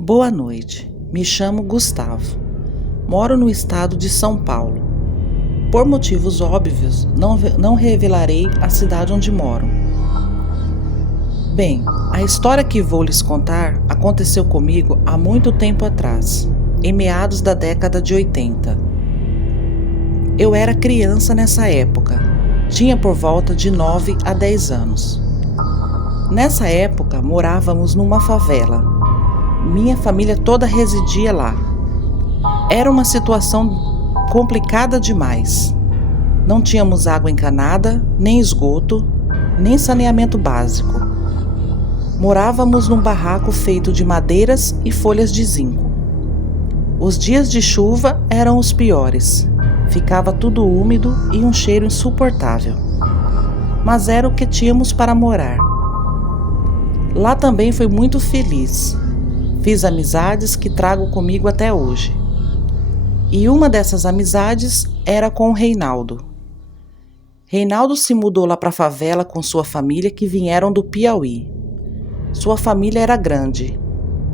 Boa noite, me chamo Gustavo. Moro no estado de São Paulo. Por motivos óbvios, não revelarei a cidade onde moro. Bem, a história que vou lhes contar aconteceu comigo há muito tempo atrás, em meados da década de 80. Eu era criança nessa época, tinha por volta de 9 a 10 anos. Nessa época, morávamos numa favela. Minha família toda residia lá. Era uma situação complicada demais. Não tínhamos água encanada, nem esgoto, nem saneamento básico. Morávamos num barraco feito de madeiras e folhas de zinco. Os dias de chuva eram os piores. Ficava tudo úmido e um cheiro insuportável. Mas era o que tínhamos para morar. Lá também fui muito feliz. Fiz amizades que trago comigo até hoje. E uma dessas amizades era com o Reinaldo. Reinaldo se mudou lá para a favela com sua família que vieram do Piauí. Sua família era grande.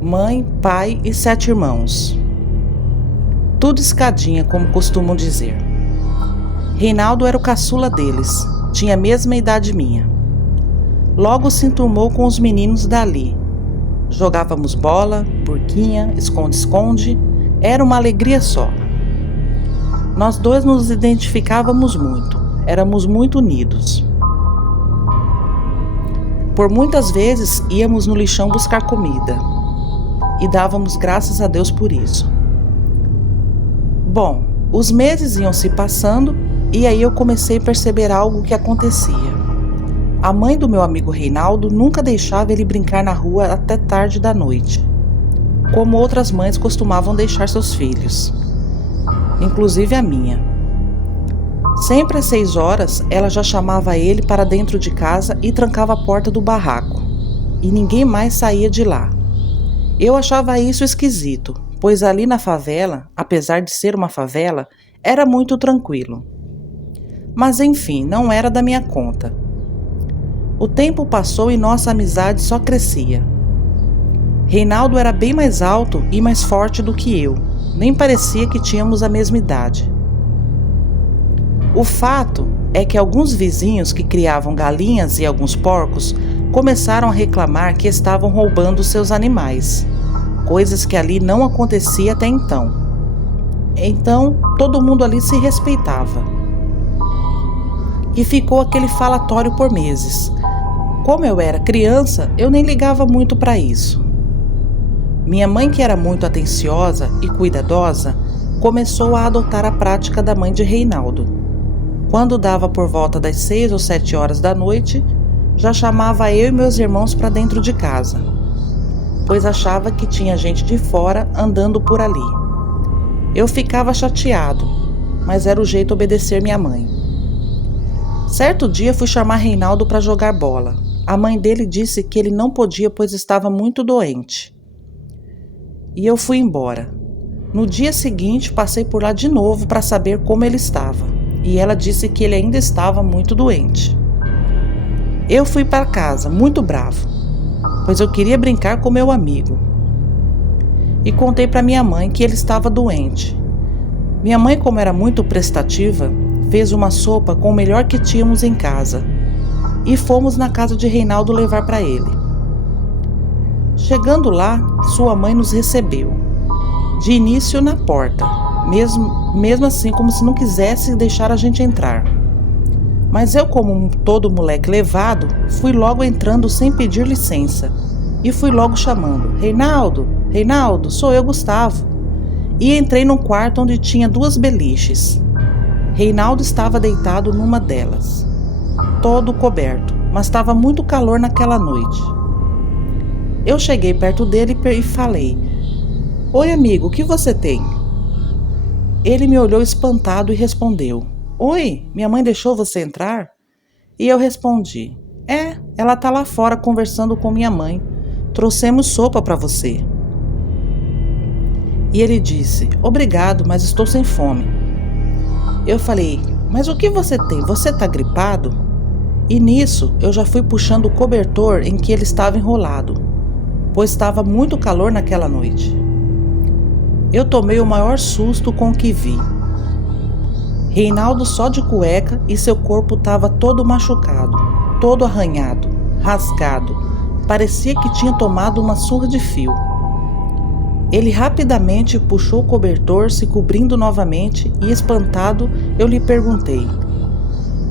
Mãe, pai e 7 irmãos. Tudo escadinha, como costumam dizer. Reinaldo era o caçula deles. Tinha a mesma idade minha. Logo se enturmou com os meninos dali. Jogávamos bola, porquinha, esconde-esconde. Era uma alegria só. Nós dois nos identificávamos muito. Éramos muito unidos. Por muitas vezes íamos no lixão buscar comida. E dávamos graças a Deus por isso. Bom, os meses iam se passando e aí eu comecei a perceber algo que acontecia. A mãe do meu amigo Reinaldo nunca deixava ele brincar na rua até tarde da noite, como outras mães costumavam deixar seus filhos, inclusive a minha. Sempre às 6 horas, ela já chamava ele para dentro de casa e trancava a porta do barraco, e ninguém mais saía de lá. Eu achava isso esquisito, pois ali na favela, apesar de ser uma favela, era muito tranquilo. Mas enfim, não era da minha conta. O tempo passou e nossa amizade só crescia. Reinaldo era bem mais alto e mais forte do que eu, nem parecia que tínhamos a mesma idade. O fato é que alguns vizinhos que criavam galinhas e alguns porcos começaram a reclamar que estavam roubando seus animais, coisas que ali não acontecia até então. Então, todo mundo ali se respeitava. E ficou aquele falatório por meses. Como eu era criança, eu nem ligava muito para isso. Minha mãe, que era muito atenciosa e cuidadosa, começou a adotar a prática da mãe de Reinaldo. Quando dava por volta das 6 ou 7 horas da noite, já chamava eu e meus irmãos para dentro de casa, pois achava que tinha gente de fora andando por ali. Eu ficava chateado, mas era o jeito de obedecer minha mãe. Certo dia fui chamar Reinaldo para jogar bola. A mãe dele disse que ele não podia, pois estava muito doente. E eu fui embora. No dia seguinte passei por lá de novo para saber como ele estava. E ela disse que ele ainda estava muito doente. Eu fui para casa, muito bravo, pois eu queria brincar com meu amigo. E contei para minha mãe que ele estava doente. Minha mãe, como era muito prestativa, fez uma sopa com o melhor que tínhamos em casa e fomos na casa de Reinaldo levar para ele. Chegando lá, sua mãe nos recebeu, de início na porta, mesmo assim como se não quisesse deixar a gente entrar. Mas eu, como todo moleque levado, fui logo entrando sem pedir licença e fui logo chamando: Reinaldo, Reinaldo, sou eu, Gustavo. E entrei num quarto onde tinha 2 beliches. Reinaldo estava deitado numa delas, todo coberto, mas estava muito calor naquela noite. Eu cheguei perto dele e falei: Oi, amigo, o que você tem? Ele me olhou espantado e respondeu: Oi, minha mãe deixou você entrar? E eu respondi: ela tá lá fora conversando com minha mãe. Trouxemos sopa para você. E ele disse: Obrigado, mas estou sem fome. Eu falei: Mas o que você tem? Você tá gripado? E nisso eu já fui puxando o cobertor em que ele estava enrolado. pois estava muito calor naquela noite. Eu tomei o maior susto com o que vi. Reinaldo só de cueca e seu corpo estava todo machucado, todo arranhado, rasgado. Parecia que tinha tomado uma surra de fio. Ele rapidamente puxou o cobertor, se cobrindo novamente, e espantado, eu lhe perguntei: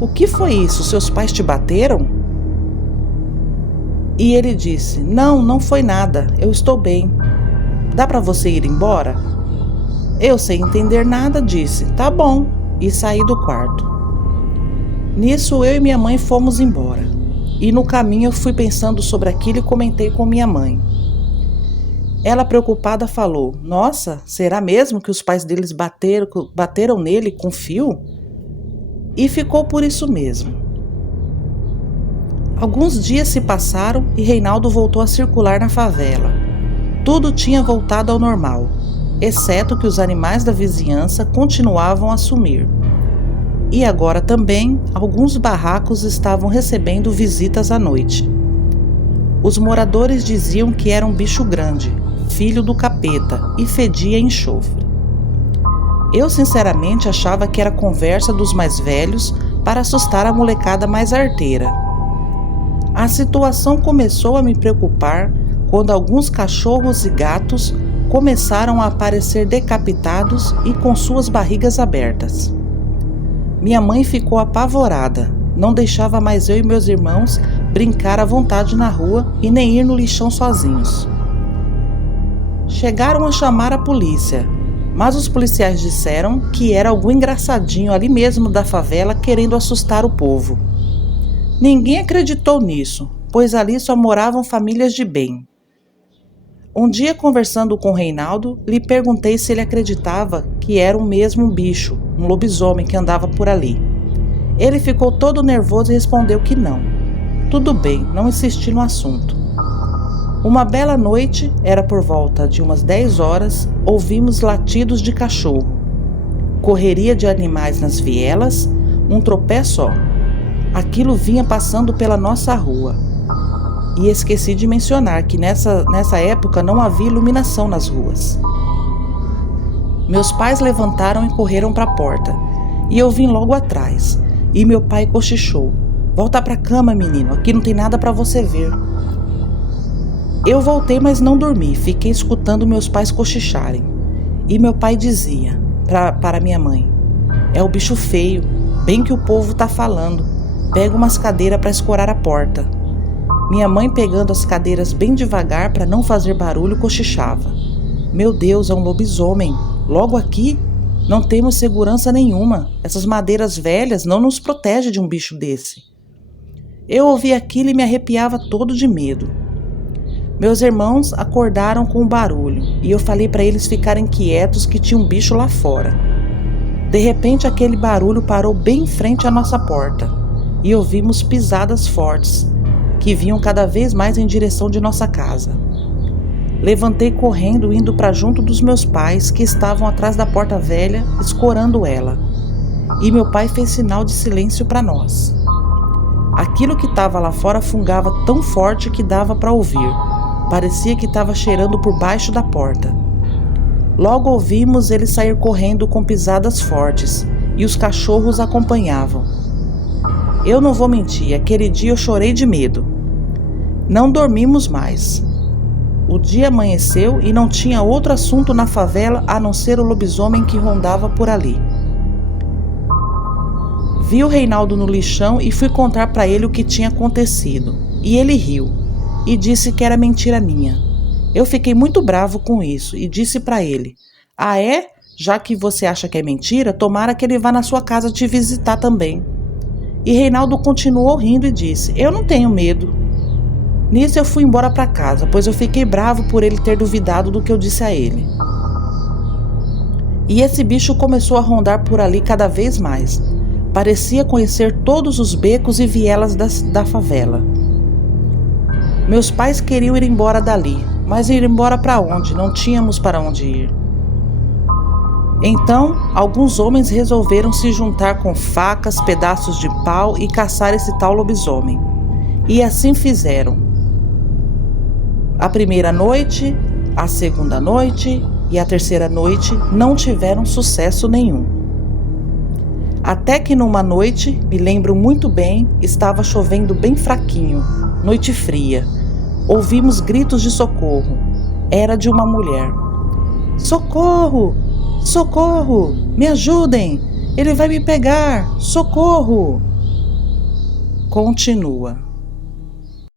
"O que foi isso? Seus pais te bateram?" E ele disse: Não foi nada, eu estou bem. Dá para você ir embora?" Eu, sem entender nada, disse: "Tá bom", e saí do quarto. Nisso, eu e minha mãe fomos embora. E no caminho eu fui pensando sobre aquilo e comentei com minha mãe. Ela, preocupada, falou: "Nossa, será mesmo que os pais deles bateram nele com fio?" E ficou por isso mesmo. Alguns dias se passaram e Reinaldo voltou a circular na favela. Tudo tinha voltado ao normal, exceto que os animais da vizinhança continuavam a sumir. E agora também, alguns barracos estavam recebendo visitas à noite. Os moradores diziam que era um bicho grande, filho do capeta, e fedia enxofre. Eu sinceramente achava que era conversa dos mais velhos para assustar a molecada mais arteira. A situação começou a me preocupar quando alguns cachorros e gatos começaram a aparecer decapitados e com suas barrigas abertas. Minha mãe ficou apavorada, não deixava mais eu e meus irmãos brincar à vontade na rua e nem ir no lixão sozinhos. Chegaram a chamar a polícia, mas os policiais disseram que era algum engraçadinho ali mesmo da favela querendo assustar o povo. Ninguém acreditou nisso, pois ali só moravam famílias de bem. Um dia, conversando com Reinaldo, lhe perguntei se ele acreditava que era o mesmo bicho, um lobisomem que andava por ali. Ele ficou todo nervoso e respondeu que não. Tudo bem, não insisti no assunto. Uma bela noite, era por volta de umas 10 horas, ouvimos latidos de cachorro, correria de animais nas vielas, um tropé só. Aquilo vinha passando pela nossa rua. E esqueci de mencionar que nessa época não havia iluminação nas ruas. Meus pais levantaram e correram para a porta, e eu vim logo atrás. E meu pai cochichou: "Volta para a cama, menino, aqui não tem nada para você ver." Eu voltei, mas não dormi, fiquei escutando meus pais cochicharem. E meu pai dizia para minha mãe: "É o bicho feio, bem que o povo tá falando. Pega umas cadeiras para escorar a porta." Minha mãe, pegando as cadeiras bem devagar para não fazer barulho, cochichava: "Meu Deus, é um lobisomem. Logo aqui? Não temos segurança nenhuma. Essas madeiras velhas não nos protegem de um bicho desse." Eu ouvi aquilo e me arrepiava todo de medo. Meus irmãos acordaram com o barulho e eu falei para eles ficarem quietos que tinha um bicho lá fora. De repente, aquele barulho parou bem em frente à nossa porta e ouvimos pisadas fortes que vinham cada vez mais em direção de nossa casa. Levantei correndo, indo para junto dos meus pais, que estavam atrás da porta velha, escorando ela. E meu pai fez sinal de silêncio para nós. Aquilo que estava lá fora fungava tão forte que dava para ouvir. Parecia que estava cheirando por baixo da porta. Logo ouvimos ele sair correndo com pisadas fortes, e os cachorros acompanhavam. Eu não vou mentir, aquele dia eu chorei de medo. Não dormimos mais. O dia amanheceu e não tinha outro assunto na favela a não ser o lobisomem que rondava por ali. Vi o Reinaldo no lixão e fui contar para ele o que tinha acontecido. E ele riu e disse que era mentira minha. Eu fiquei muito bravo com isso e disse para ele: "Ah, é? Já que você acha que é mentira, tomara que ele vá na sua casa te visitar também." E Reinaldo continuou rindo e disse: "Eu não tenho medo." Nisso eu fui embora para casa, pois eu fiquei bravo por ele ter duvidado do que eu disse a ele. E esse bicho começou a rondar por ali cada vez mais. Parecia conhecer todos os becos e vielas da favela. Meus pais queriam ir embora dali, mas ir embora para onde? Não tínhamos para onde ir. Então, alguns homens resolveram se juntar com facas, pedaços de pau e caçar esse tal lobisomem. E assim fizeram. A primeira noite, a segunda noite e a terceira noite não tiveram sucesso nenhum. Até que numa noite, me lembro muito bem, estava chovendo bem fraquinho, noite fria. Ouvimos gritos de socorro. Era de uma mulher. Socorro! Socorro! Me ajudem! Ele vai me pegar! Socorro! Continua.